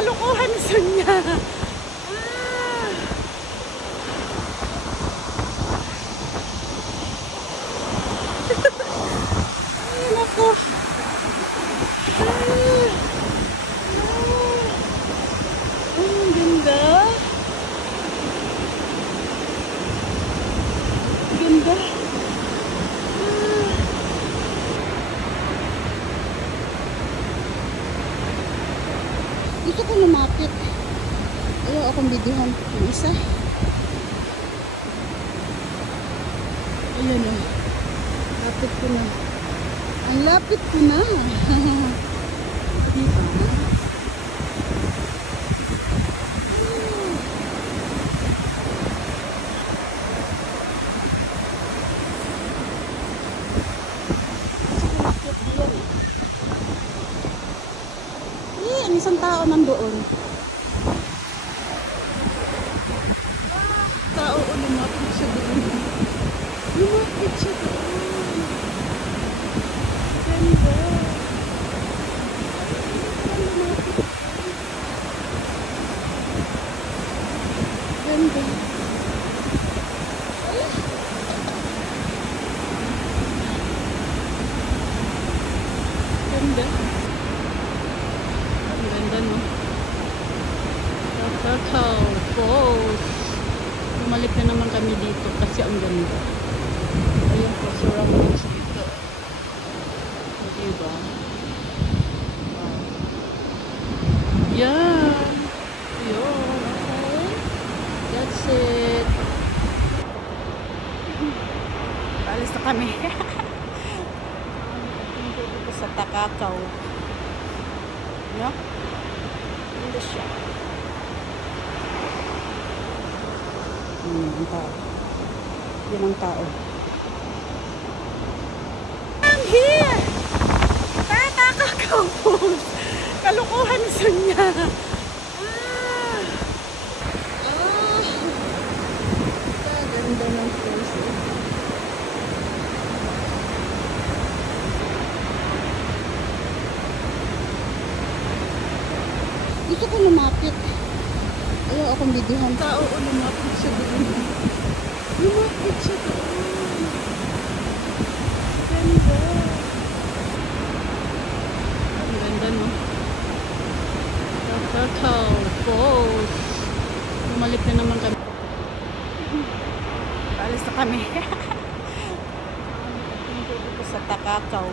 Kalokohan sa niya. Ay, naku. Ang ganda. Ganda. Gusto ko lumapit. Ayaw akong bidihan. Yung isa. Ayan o. Lapit ko na. Ang lapit ko na. Diba? Ang isang tao nandoon. Tao o lumapit siya doon. Lumapit siya doon. Ganda. Ganda. Ganda. Ganda, no? Kakao Falls. Bumalik na naman kami dito kasi ang ganda. Ayan po, surroundings dito. Diba? Wow. Yan. Yun. Okay. That's it. Alis na kami. Dito sa Takakaw. No? Ganda siya. Ang tao. Yan ang tao. I'm here! Takakaw Falls. Kalokohan sa niya. Ganda ng falls. Gusto ko lumapit. Ayaw akong bidihan. Tao o lumapit siya doon. Lumapit siya doon. Ganda. Ang ganda, no? Kakao Falls. Bumalik na naman kami. Alis na kami. Dito sa Takakaw.